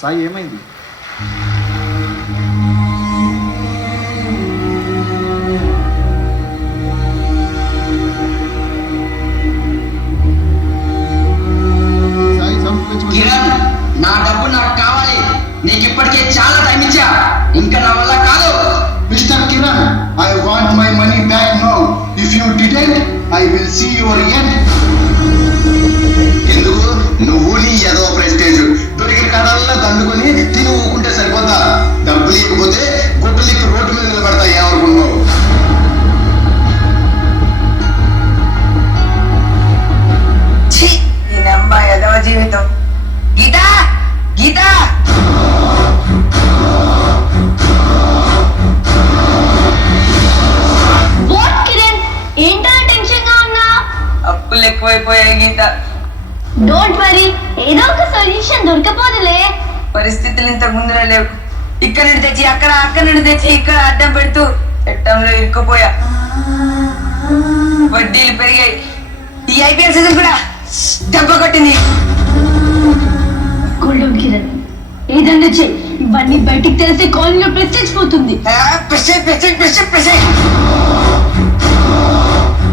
సాయి ఏమైంది? కిరణ్, నా డబ్బు నాకు కావాలి. నీకు ఇప్పటికే చాలా టైం ఇచ్చా, ఇంకా నా వల్ల కాదు. Mister Kiran, I want my money back now. If you didn't, I will see your end. ఎందుకు? నువ్వు నీ ఏదో ప్రెస్టేజ్ దొరికిన కాడల్లా దండుకొని తిని ఊకుంటే సరిపోతా. డబ్బు లేకపోతే గుడ్డలిప్పి రోడ్డు మీద నిలబడతాయి ఏమనుకున్నావు? ఈ నమ్మ ఎదవ జీవితం. గీత గీత ఏంటో టెన్షన్ గా ఉన్నా? అప్పులు ఎక్కువైపోయాయి గీత. డోంట్ వరీ, ఏదో ఒక సొల్యూషన్ దొరకపోదులే. పరిస్థితులు ఇంతకు ముందులో లేవు. ఇక్కడ నుండి తెచ్చి అక్కడ, అక్కడ నుండి తెచ్చి ఇక్కడ అడ్డం పెడుతూ చట్టంలో ఇరుక్కుపోయా. వడ్డీలు పెరిగాయి. ఈ ఐపీఎల్ సీజన్ కూడా దెబ్బ కొట్టింది. కూల్ కిరణ్, ఏదన్నా చెయ్యి. ఇవన్నీ బయటికి తెలిస్తే కాలనీలో ప్రెస్టేజ్ పోతుంది.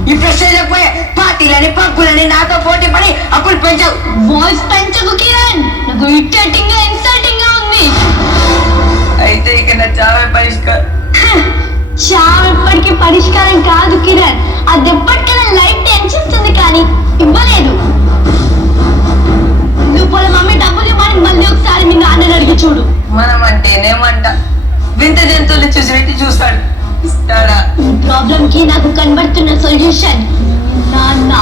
ఈ ప్రెస్టేజ్ పోయే పార్టీలని పబ్బులని నాతో పోటీ పడి అప్పులు పెంచావు. వాయిస్ పెంచకు కిరణ్, నాకు ఇరిటేటింగ్ గా ఇన్సల్టింగ్ గా ఉంది. అయితే ఇక నా చావే పరిష్కారం. చావు ఎప్పటికీ పరిష్కారం కాదు కిరణ్. అది ఎప్పటికైనా లైఫ్ టెన్షిస్తుంది కానీ ఇవ్వలేదు. నువ్వు పోలే మమ్మీ డబ్బులు ఇవ్వని మళ్ళీ ఒకసారి మీ నాన్నని అడిగి చూడు. మనం అంటేనేమంట వింత జంతువులు చూసి చూస్తాడు. ఇస్తాడా? ఈ ప్రాబ్లం కి నాకు కనబడుతున్న సొల్యూషన్ నాన్న.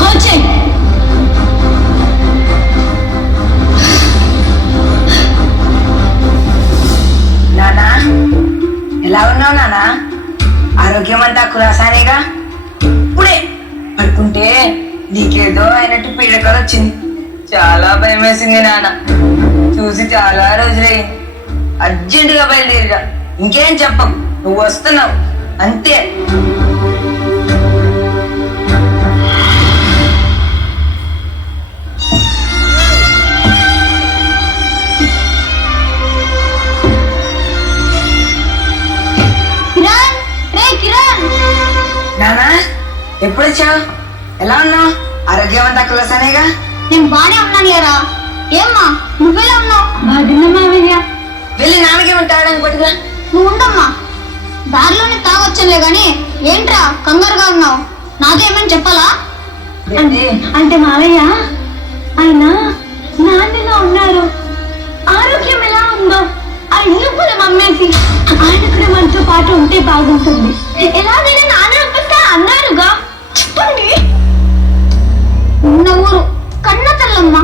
కోచింగ్ నానా, ఎలా ఉన్నావు నానా? ఆరోగ్యం అంతా కులాసానేగా? ఇప్పుడే పడుకుంటే నీకేదో అయినట్టు పీడకలు వచ్చింది. చాలా భయం వేసింది నాన్న. చూసి చాలా రోజులైంది. అర్జెంటుగా బయలుదేరిగా. ఇంకేం చెప్పకు, నువ్వు వస్తున్నావు అంతే. నానా, ఎప్పుడు వచ్చావు? ఎలా ఉన్నావు? ఆరోగ్యం అంతా కులసానేగా? నేను బానే ఉన్నాను లేరా. ఏమ్మా నువ్వెలా ఉన్నావు? బాగున్నా మావయ్య. వెళ్ళి నాన్నకేమో తాగడానికి పట్టుగా. నువ్వు ఉండమ్మా, దారిలోనే తాగొచ్చలే గాని ఏంట్రా కంగారుగా ఉన్నావు? నాతో ఏమని చెప్పాలా? అంటే మావయ్య ఆయన నాన్నగా ఉన్నారు. ఆరోగ్యం ఎలా ఉందో ఆ ఇల్లు కూడా మమ్మేసి ఆయన కూడా మనతో పాటు ఉంటే బాగుంటుంది. ఎలాగైనా నాన్న అప్పిస్తా అన్నారుగా. చెప్పండి. ఉన్న ఊరు కన్న తల్లమ్మ,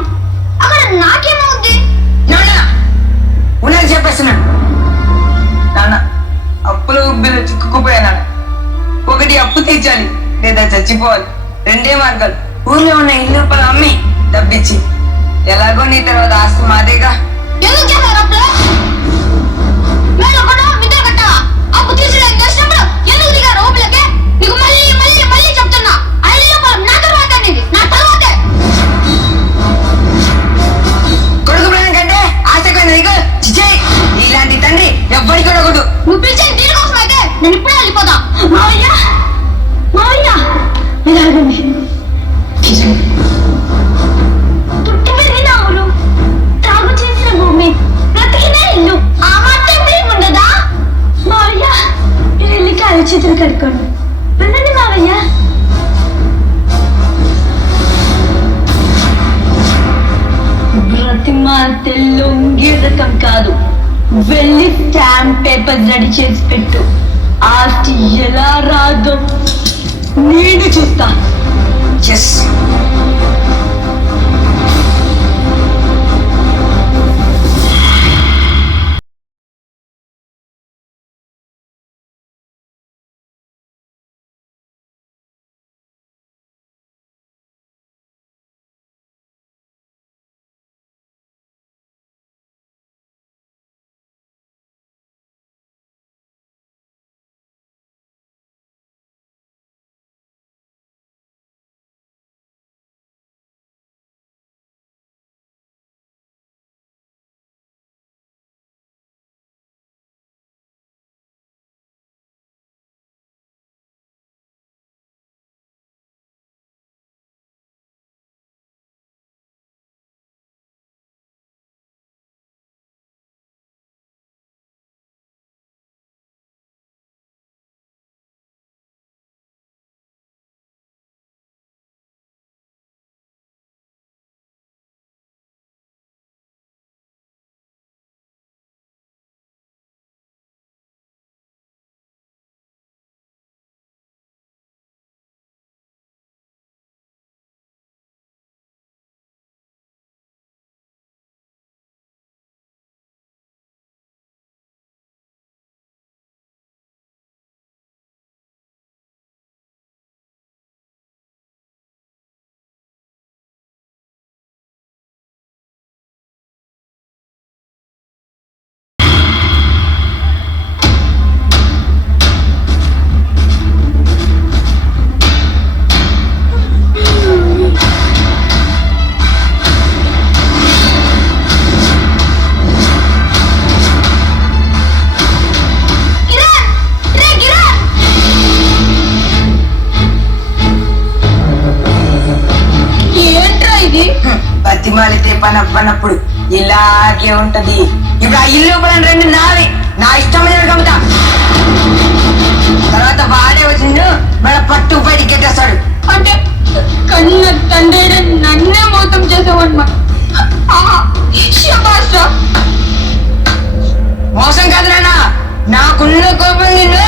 అక్కడ నాకేమవుద్ది? ఉన్నది చెప్పేస్తున్నాను నాన్న. అప్పులు ఉబ్బిలు చిక్కుకుపోయా నాన్న. ఒకటి అప్పు తీర్చాలి లేదా చచ్చిపోవాలి. రెండే మార్గాలు. ఊర్లో ఉన్న ఇల్లు పలు అమ్మి డబ్బిచ్చి ఎలాగో నీ తర్వాత ఆస్తి మాదేగా. ఎందుకు చేశారు అప్పులు? అప్పు తీర్చడానికి వచ్చినప్పుడు ఎందుకు దిగారు ఊపిలకే? నీకు మళ్ళీ మళ్ళీ మళ్ళీ చెప్తున్నా, ఆ ఇల్లు పొలం నా తర్వాత అనేది, నా తర్వాతే. కొడుకు ప్రాణం కంటే ఆశకైన నీకు చిచ్చేయి. ఇలాంటి తండ్రి ఎవ్వరికి కొడకూడదు. నువ్వు పిలిచేది దీనికోసం అయితే నేను ఇప్పుడే వెళ్ళిపోతా. మావయ్య మావయ్య ఇలాగండి. పుట్టి పెరిగిన ఊరు, తాగు చేసిన భూమి, బ్రతికిన ఇల్లు, ఆ మాత్రం ఉండదా? మావయ్య మీరు వెళ్ళి కాలు చేతులు కడుక్కోండి. వెళ్ళండి మావయ్య. బ్రతిమాలితే లొంగే రకం కాదు. వెళ్ళి స్టాంప్ పేపర్ రెడీ చేసి పెట్టు. ఆస్తి ఎలా రాదో నేను చూస్తా. ఎస్. పని అవ్వనప్పుడు ఇలాగే ఉంటది. ఇప్పుడు ఆ ఇల్లు పని రెండు నావి, నా ఇష్టమైన కమ్ముతా. తర్వాత వాడే వచ్చిండు మన పట్టు బయటికి కెట్టేస్తాడు. అంటే కన్న తండ్రి నన్నే మోసం చేసావన్నమాట. మోసం కాదు నాన్న, నాకున్న కోపం నిన్ను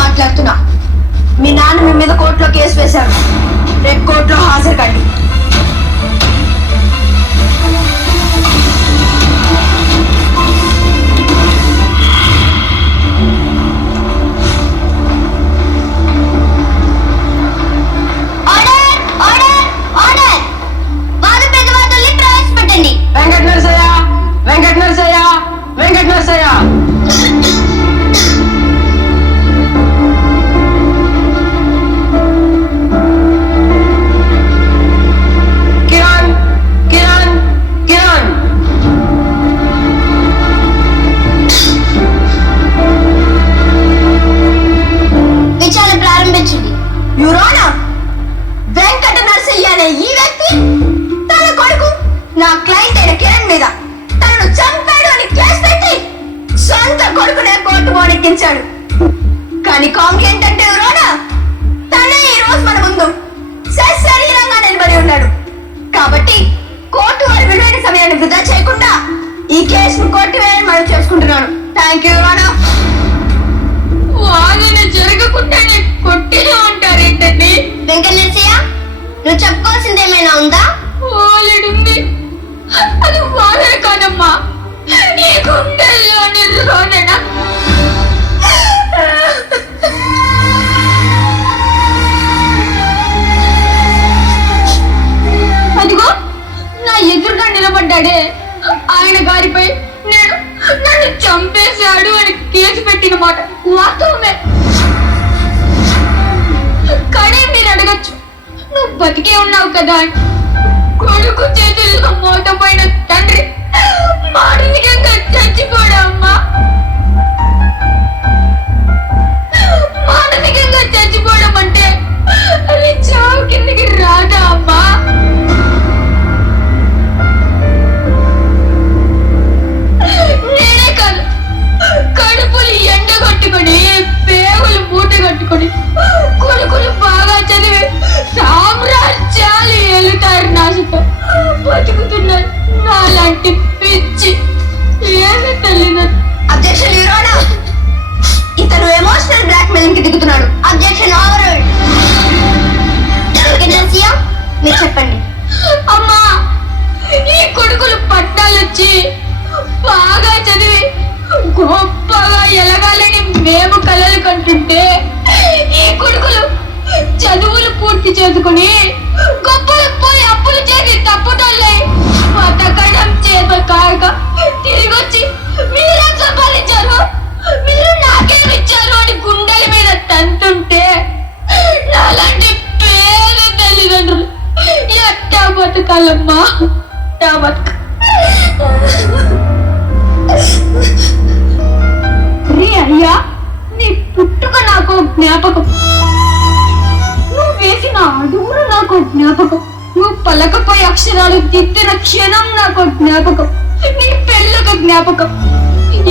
మాట్లాడుతున్నా. మీ నాన్న మీ మీద కోర్టులో కేసు వేశాడు. రేపు కోర్టులో హాజరు కండి. వెంకట నరసయ్య, వెంకట నరసయ్య, వెంకట నరసయ్య. కానీ కామెడీ ఏంటంటే ఎవరోనా తనే ఈ రోజు మన ముందు సశరీరంగా నిలబడి ఉన్నాడు. కాబట్టి కోర్టు వారి విలువైన సమయాన్ని వృధా చేయకుండా ఈ కేసును కొట్టివేయాలని మనం చేసుకుంటున్నాను. Thank you రోనా. వాదన జరగకుండానే కొట్టినా అంటారు ఏంటండి? వెంకట నరసయ్య, నువ్వు చెప్పుకోవాల్సింది ఏమైనా ఉందా? వాలుడుంది, అది వాదన కాదమ్మా, నీ గుండెల్లోని రోదన. అదిగో నా ఎదురుగా నిలబడ్డాడే ఆయన గారిపై నన్ను చంపేశాడు అని కేసు పెట్టిన మాట వాస్తవమే. కానీ మీరు అడగచ్చు, నువ్వు బతికే ఉన్నావు కదా అని. కొడుకు చేతుల్లో మోతపోయిన తండ్రి మానసికంగా చచ్చిపోడా అమ్మా? మానసికంగా చచ్చిపోవడం అంటే అది చావు కిందకి రాదా అమ్మా? నేనే కాదు, కడుపులు ఎండగొట్టుకొని పేగులు మూట కట్టుకొని కొడుకులు బాగా చదివి సామ్రాజ్యాలు ఏలుతారు నాశతో బతుకుతున్నారు నాలాంటి పిచ్చి ఏమి తల్లిదండ్రులు. అబ్జెక్షన్ యువర్ ఇతను ఎమోషనల్ బ్లాక్ మెయిలింగ్ కి దిగుతున్నాడు. Objection over. మీరు చెప్పండి. అమ్మా, ఈ కొడుకులు పట్టాలొచ్చి బాగా చదివి గొప్పగా ఎలగాలని మేము కలలు కంటుంటే ఈ కొడుకులు చదువులు పూర్తి చేసుకుని గొప్పలకు పోయి అప్పులు చేసి తప్పుటోళ్ళై బతకడం చేత కాక తిరిగి వచ్చి మీరేం సంపాదించారు, మీరు నాకేమిచ్చారు అని గుండెల మీద తంతుంటే నాలాంటి పేద తల్లిదండ్రులు ఎట్టా బతకాలమ్మా? ఎట్టా బతక అయ్యా, నీ పుట్టుక నాకు జ్ఞాపకం, నువ్వు వేసిన అడుగులు నాకు జ్ఞాపకం, నువ్వు పలకపోయే అక్షరాలు దిద్దిన క్షణం నాకు జ్ఞాపకం, నీ పెళ్ళొక జ్ఞాపకం.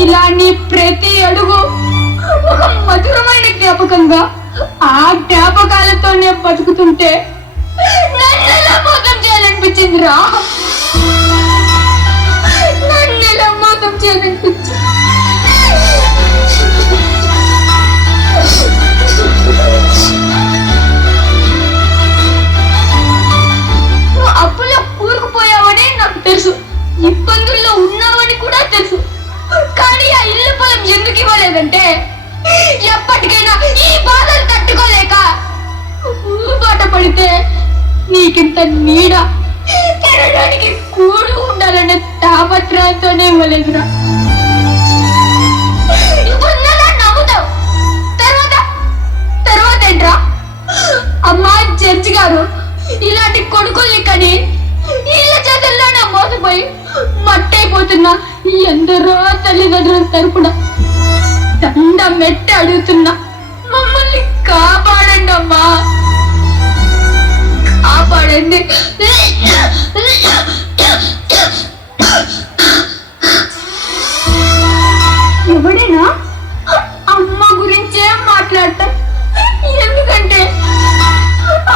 ఇలా నీ ప్రతి అడుగు ఒక మధురమైన జ్ఞాపకంగా ఆ జ్ఞాపకాలతోనే బతుకుతుంటే నన్నెలా మోసం చేయాలనిపించిందిరా, నన్నెలా మోసం చేయాలనిపించింది. పడితే నీకింత నీడ తినడానికి కూడు ఉండాలనే తాపత్రయంతోనే ఇవ్వలేదురా. ఇప్పుడు నన్ను నమ్ముతావు, తర్వాత ఏంట్రా? అమ్మా జడ్జి గారు ఇలాంటి కొడుకుల్ని కని ఇళ్ళ చేతుల్లోనే మోసపోయి మట్టయిపోతున్నా ఎందరో తల్లిదండ్రుల తరపున దండం మెట్టి అడుగుతున్నా, మమ్మల్ని కాపాడండి అమ్మా, కాపాడండి. ఎవడైనా అమ్మ గురించే మాట్లాడతా, ఎందుకంటే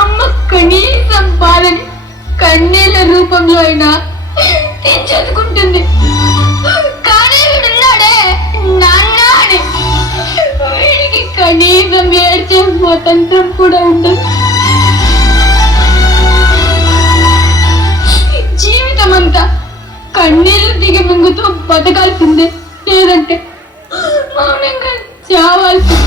అమ్మ కనీసం బాధని కన్నీళ్ళ రూపంలో అయినా తెచ్చుకుంటుంది. కానీ వీడున్నాడే నాన్న అని, వీడికి కనీసం ఏడ్చే స్వతంత్రం కూడా ఉండదు. జీవితం అంతా కన్నీళ్లు దిగి మింగుతూ బతకాల్సిందే, లేదంటే మౌనంగా చావాల్సిందే.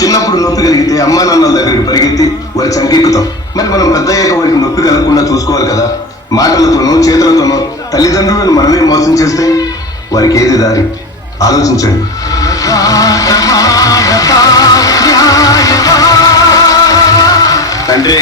చిన్నప్పుడు నొప్పి కలిగితే అమ్మా నాన్నల దగ్గరికి పరిగెత్తి వారి చంకెక్కుతాం. మరి మనం పెద్ద అయ్యాక వారికి నొప్పి కలగకుండా చూసుకోవాలి కదా. మాటలతోనో చేతులతోనో తల్లిదండ్రులను మనమే మోసం చేస్తే వారికి ఏది దారి? ఆలోచించండి. తండ్రి